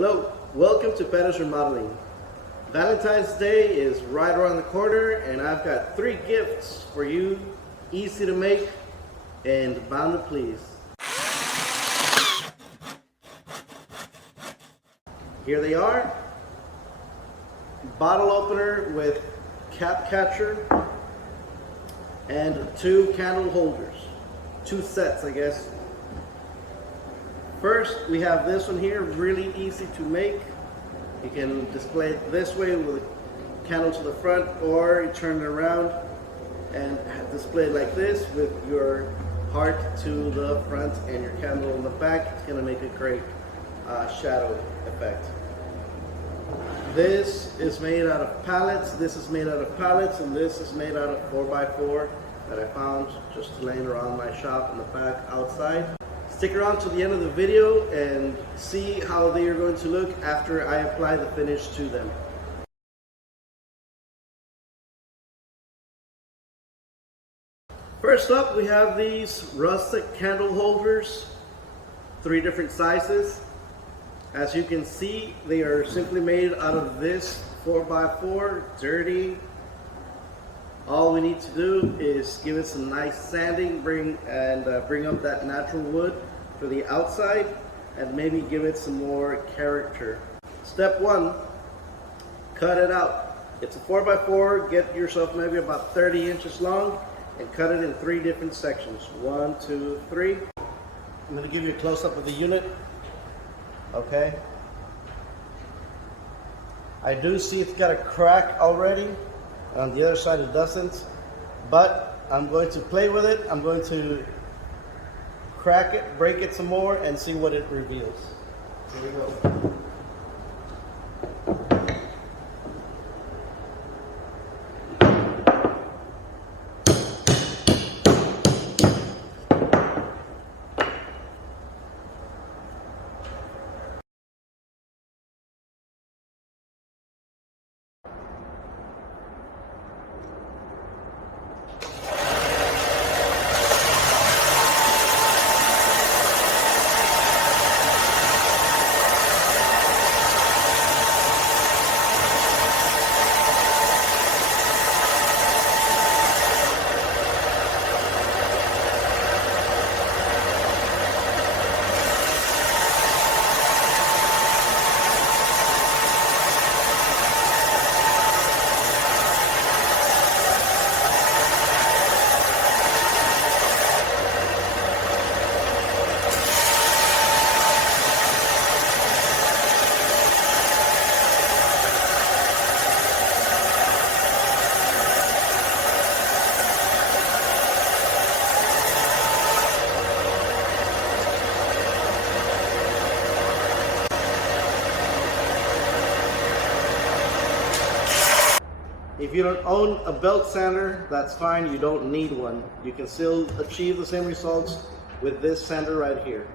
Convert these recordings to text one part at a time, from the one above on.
Hello, welcome to Petter's Remodeling. Valentine's Day is right around the corner and I've got 3 gifts for you, easy to make and bound to please. Here they are. Bottle opener with cap catcher and 2 candle holders. 2 sets, I guess. First, we have this one here, really easy to make. You can display it this way with a candle to the front, or you turn it around and display it like this with your heart to the front and your candle in the back. It's going to make a great shadow effect. This is made out of pallets, this is made out of pallets, and this is made out of 4x4 that I found just laying around my shop in the back outside. Stick around to the end of the video and see how they are going to look after I apply the finish to them. First up, we have these Rustic candle holders, 3 different sizes. As you can see, they are simply made out of this 4x4, dirty. All we need to do is give it some nice sanding, bring up that natural wood for the outside, and maybe give it some more character. Step 1, cut it out. It's a 4x4, get yourself maybe about 30 inches long, and cut it in 3 different sections. 1, 2, 3. I'm going to give you a close-up of the unit. Okay. I do see it's got a crack already. On the other side it doesn't, but I'm going to play with it. I'm going to crack it, break it some more, and see what it reveals. Here we go. If you don't own a belt sander, that's fine, you don't need one. You can still achieve the same results with this sander right here.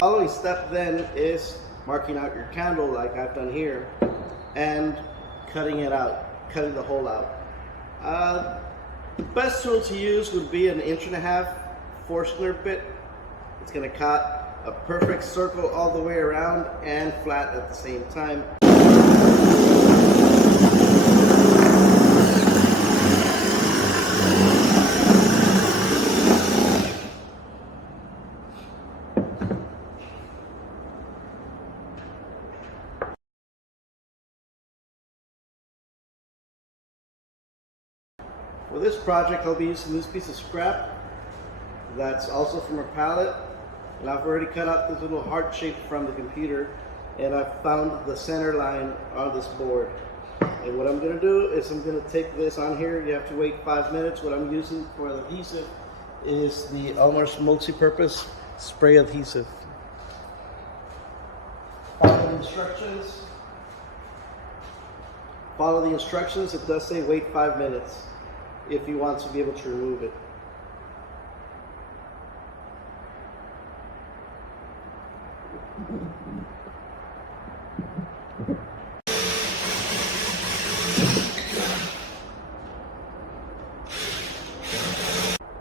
Following step then is marking out your candle like I've done here and cutting it out, cutting the hole out. The best tool to use would be an 1.5" Forstner bit. It's going to cut a perfect circle all the way around and flat at the same time. For this project, I'll be using this piece of scrap that's also from a pallet, and I've already cut out this little heart shape from the computer, and I've found the center line on this board. And what I'm going to do is I'm going to take this on here. You have to wait 5 minutes. What I'm using for the adhesive is the Elmer's multi-purpose spray adhesive. Follow the instructions. Follow the instructions. It does say wait 5 minutes if you want to be able to remove it.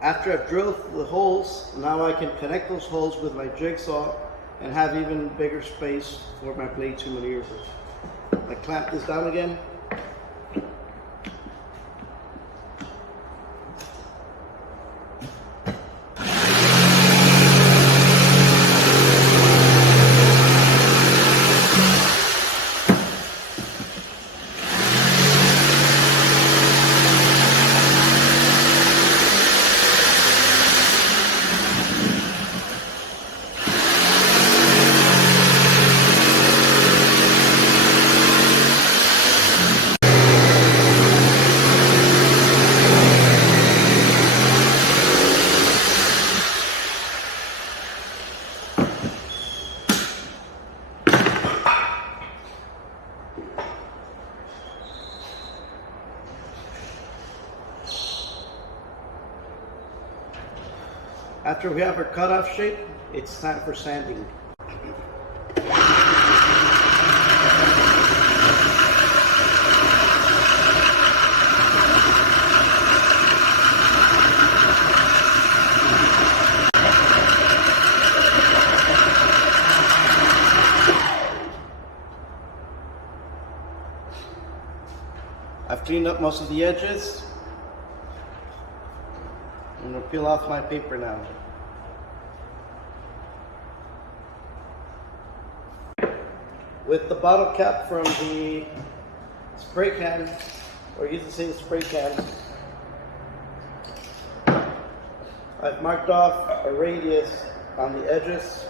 After I've drilled the holes, now I can connect those holes with my jigsaw and have even bigger space for my blade to maneuver. I clamp this down again. After we have our cutoff shape, it's time for sanding. I've cleaned up most of the edges. I'm going to peel off my paper now. With the bottle cap from the spray can, or use the same spray can, I've marked off a radius on the edges,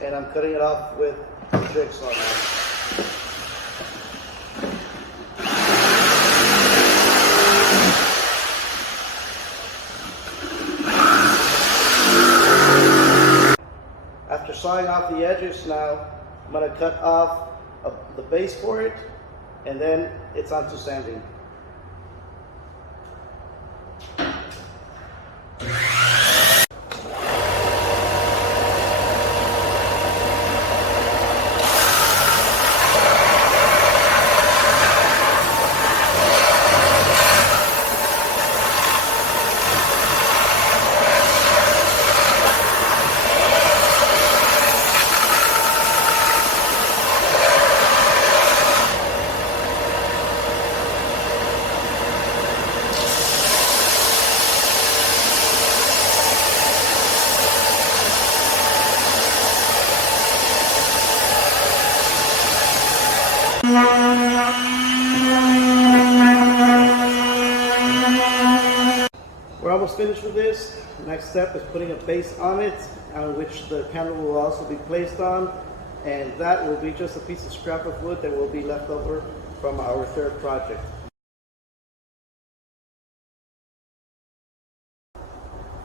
and I'm cutting it off with the jigsaw now. After sawing off the edges now, I'm going to cut off the base for it, and then it's on to sanding. We're almost finished with this. Next step is putting a base on it, on which the candle will also be placed on, and that will be just a piece of scrap of wood that will be left over from our third project.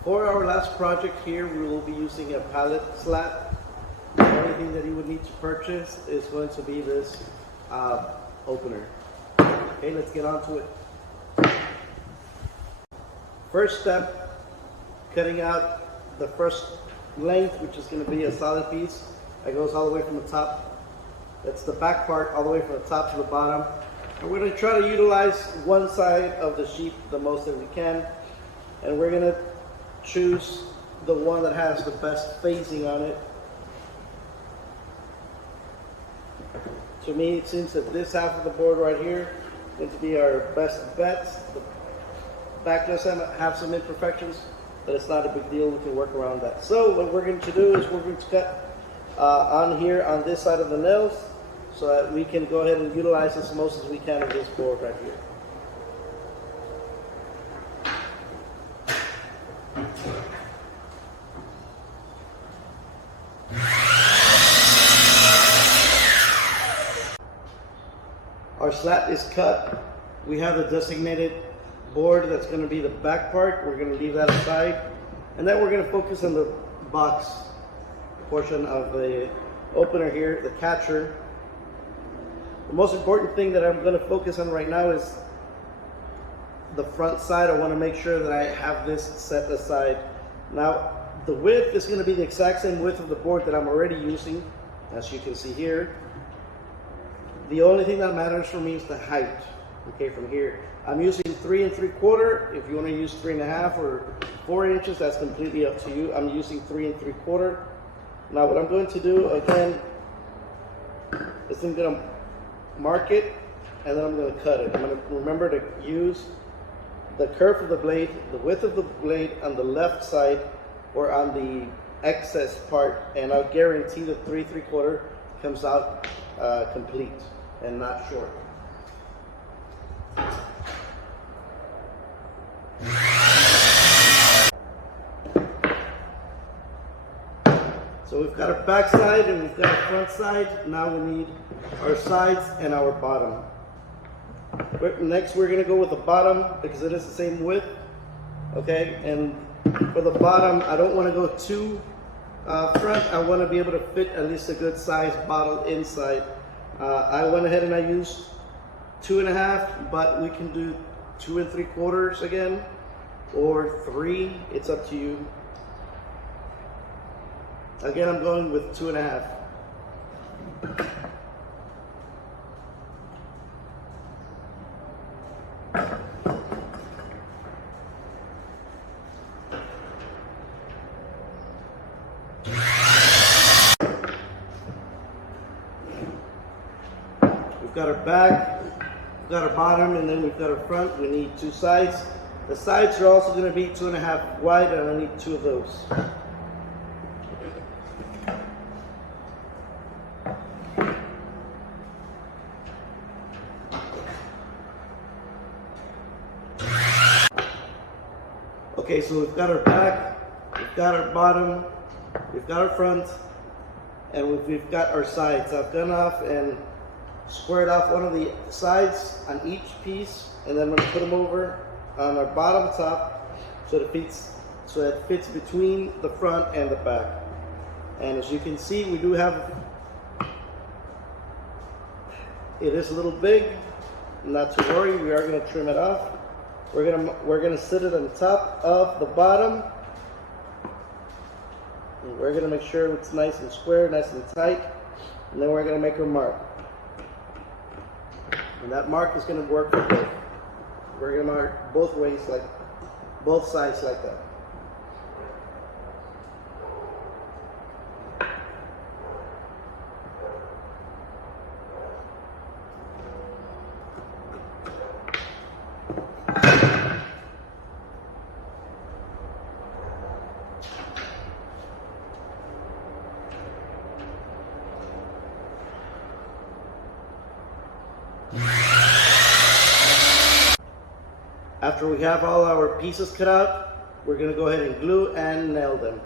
For our last project here, we will be using a pallet slat. The only thing that you would need to purchase is going to be this opener. Okay, let's get on to it. First step, cutting out the first length, which is going to be a solid piece that goes all the way from the top That's the back part all the way from the top to the bottom. And we're going to try to utilize one side of the sheep the most that we can. And we're going to choose the one that has the best phasing on it. To me, it seems that this half of the board right here is going to be our best bet. The back does have some imperfections, but it's not a big deal. We can work around that. So what we're going to do is we're going to cut on here on this side of the nails so that we can go ahead and utilize as most as we can of this board right here. Our slat is cut. We have the designated board that's going to be the back part. We're going to leave that aside. And then we're going to focus on the box portion of the opener here, the catcher. The most important thing that I'm going to focus on right now is the front side. I want to make sure that I have this set aside. Now, the width is going to be the exact same width of the board that I'm already using, as you can see here. The only thing that matters for me is the height. Okay, from here, I'm using 3 3/4. If you want to use 3.5 or 4 inches, that's completely up to you. I'm using 3 3/4. Now, what I'm going to do again is I'm going to mark it, and then I'm going to cut it. I'm going to remember to use the curve of the blade, the width of the blade on the left side or on the excess part, and I'll guarantee the 3 3/4 comes out complete and not short. So we've got our back side and we've got our front side. Now we need our sides and our bottom. Next we're going to go with the bottom because it is the same width. Okay, and for the bottom I don't want to go too front. I want to be able to fit at least a good size bottle inside. I went ahead and I used 2.5, but we can do 2 3/4 again, or 3. It's up to you. Again, I'm going with 2.5. We've got our back, we've got our bottom, and then we've got our front. We need 2 sides. The sides are also going to be 2.5 wide, and I need 2 of those. Okay, so we've got our back, we've got our bottom, we've got our front, and we've got our sides. I've gone off and squared off one of the sides on each piece, and then I'm going to put them over on our bottom top so it fits between the front and the back. And as you can see, we do have, it is a little big. Not to worry, we are going to trim it off. We're gonna sit it on top of the bottom. And we're gonna make sure it's nice and square, nice and tight, and then we're gonna make our mark. And that mark is gonna work for both. We're gonna mark both ways, like both sides, like that. After we have all our pieces cut out, we're going to go ahead and glue and nail them.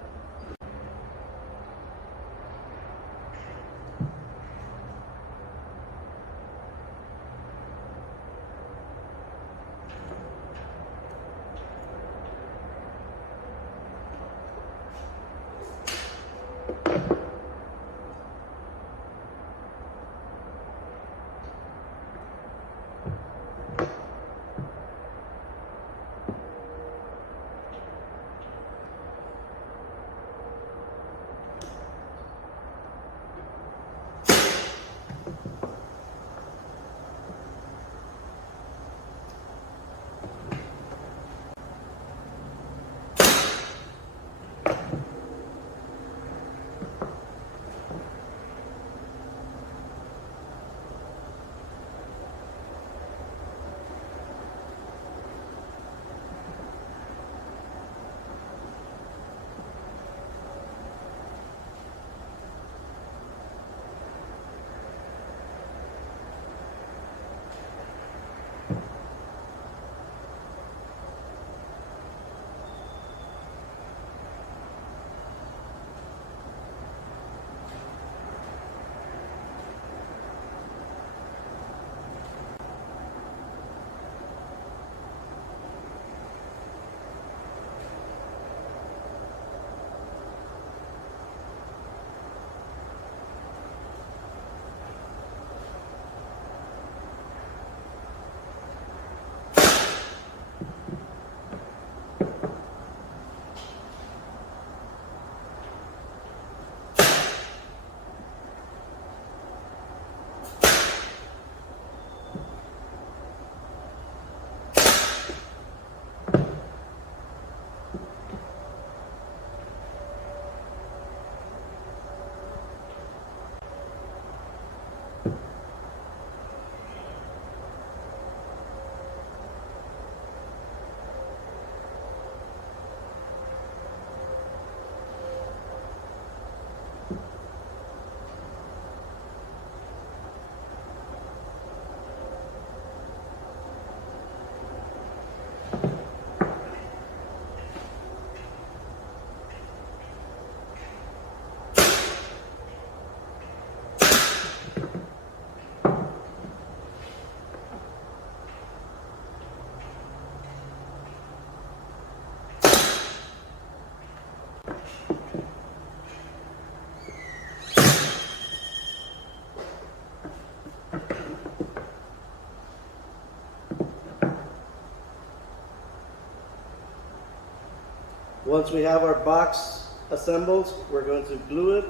Once we have our box assembled, we're going to glue it.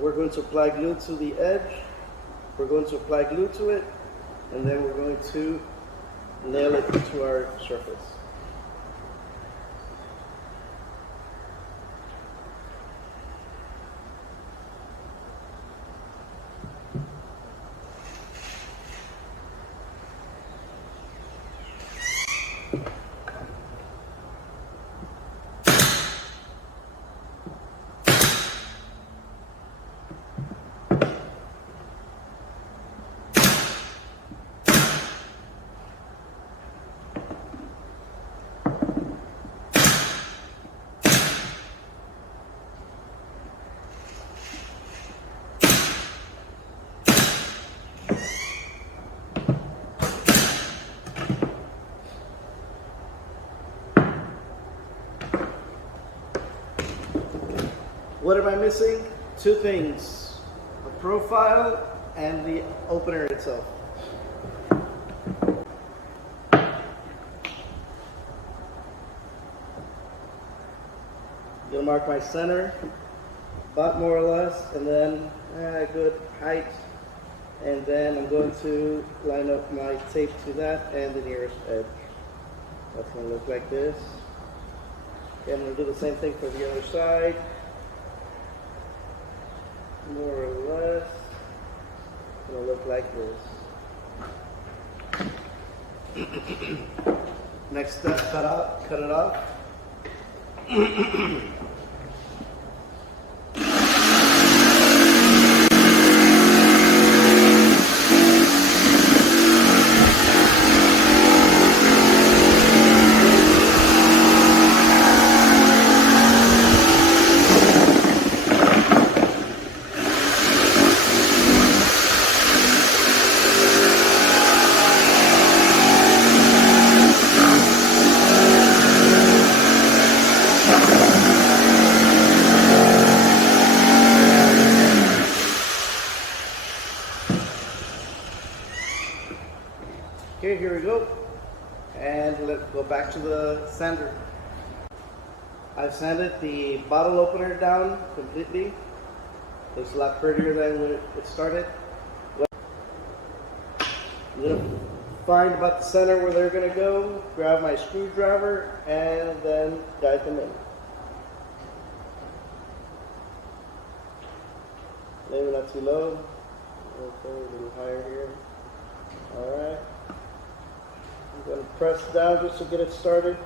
We're going to apply glue to the edge. We're going to apply glue to it, and then we're going to nail it to our surface. What am I missing? Two things, a profile and the opener itself. I'm gonna mark my center, about more or less, and then a good height. And then I'm going to line up my tape to that and the nearest edge. That's gonna look like this. Okay, I'm gonna do the same thing for the other side. More or less, it's gonna look like this. Next step, cut it off. Okay, here we go. And let's go back to the sander. I've sanded the bottle opener down completely. Looks a lot prettier than when it started. I'm going to find about the center where they're going to go, grab my screwdriver, and then guide them in. Maybe not too low. Okay, a little higher here. Alright. I'm going to press down just to get it started.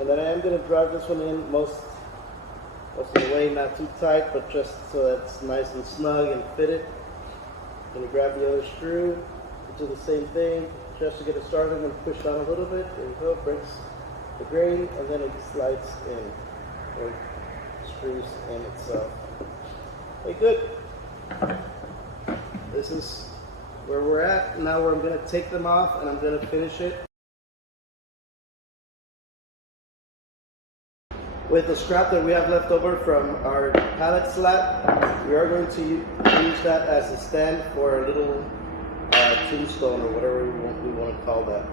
And then I am going to drive this one in most of the way, not too tight, but just so that it's nice and snug and fitted. I'm going to grab the other screw, do the same thing, just to get it started, and push down a little bit. There you go, breaks the grain, and then it slides in, or screws in itself. Okay, good. This is where we're at. Now I'm going to take them off and I'm going to finish it with the scrap that we have left over from our pallet slab. We are going to use that as a stand for a little tombstone or whatever we want to call that.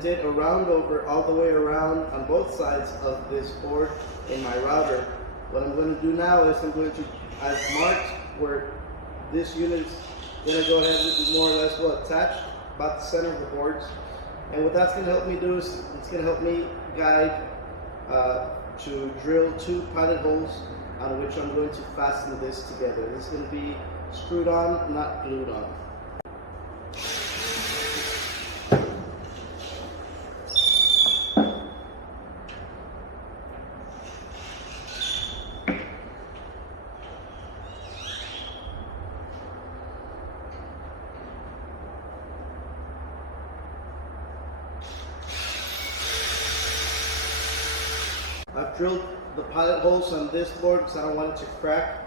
Did a round over all the way around on both sides of this board in my router. What I'm going to do now is I've marked where this unit Gonna go ahead and more or less attach about the center of the boards. And what that's gonna help me do is it's gonna help me guide to drill 2 pilot holes on which I'm going to fasten this together. This is gonna be screwed on, not glued on. I've drilled the pilot holes on this board because I don't want it to crack,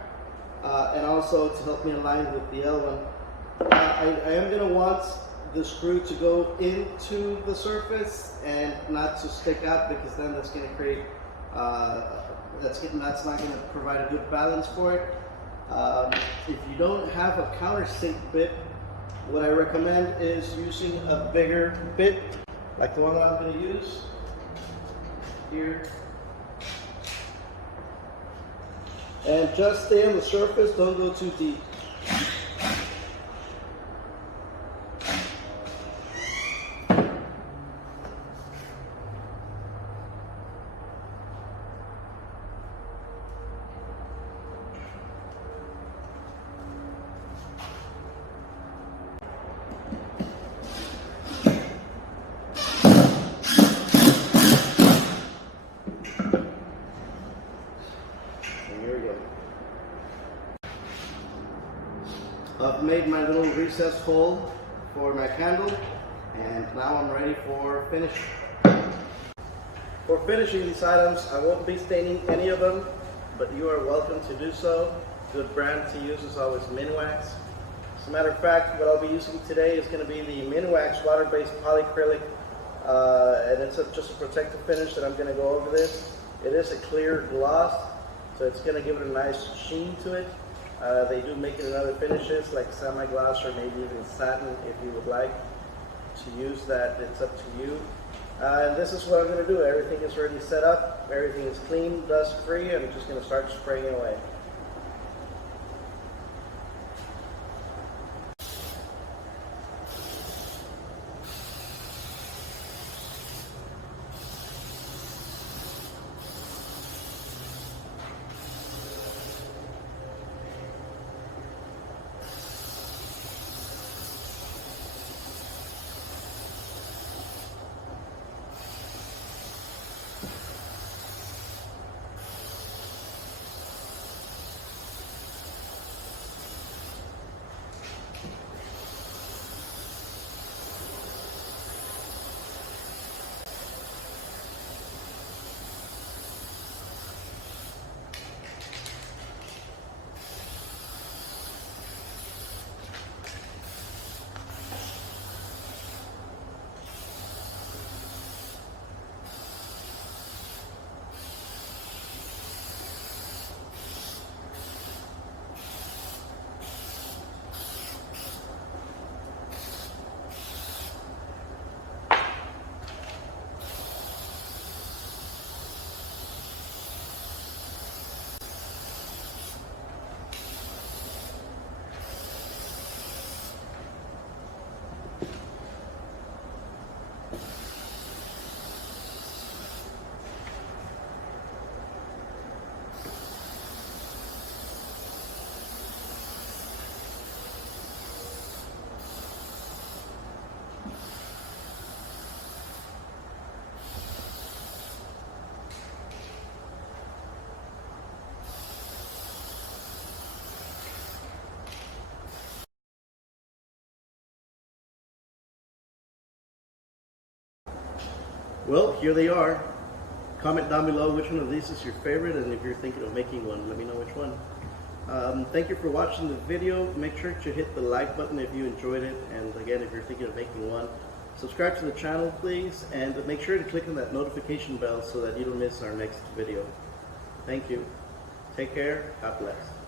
and also to help me align with the other one. I am going to want the screw to go into the surface and not to stick out, because then that's going to create, that's not going to provide a good balance for it. If you don't have a countersink bit, what I recommend is using a bigger bit, like the one that I'm going to use here. And just stay on the surface, don't go too deep. I've made my little recessed hole for my candle, and now I'm ready for finishing. For finishing these items, I won't be staining any of them, but you are welcome to do so. Good brand to use is always Minwax. As a matter of fact, what I'll be using today is going to be the Minwax water-based polyacrylic, and it's just a protective finish that I'm going to go over this. It is a clear gloss, so it's going to give it a nice sheen to it. They do make it in other finishes like semi-gloss or maybe even satin if you would like to use that. It's up to you. And this is what I'm going to do. Everything is already set up. Everything is clean, dust free. I'm just going to start spraying away. Well, here they are. Comment down below which one of these is your favorite, and if you're thinking of making one, let me know which one. Thank you for watching the video. Make sure to hit the like button if you enjoyed it, and again, if you're thinking of making one, subscribe to the channel please, and make sure to click on that notification bell so that you don't miss our next video. Thank you. Take care. God bless.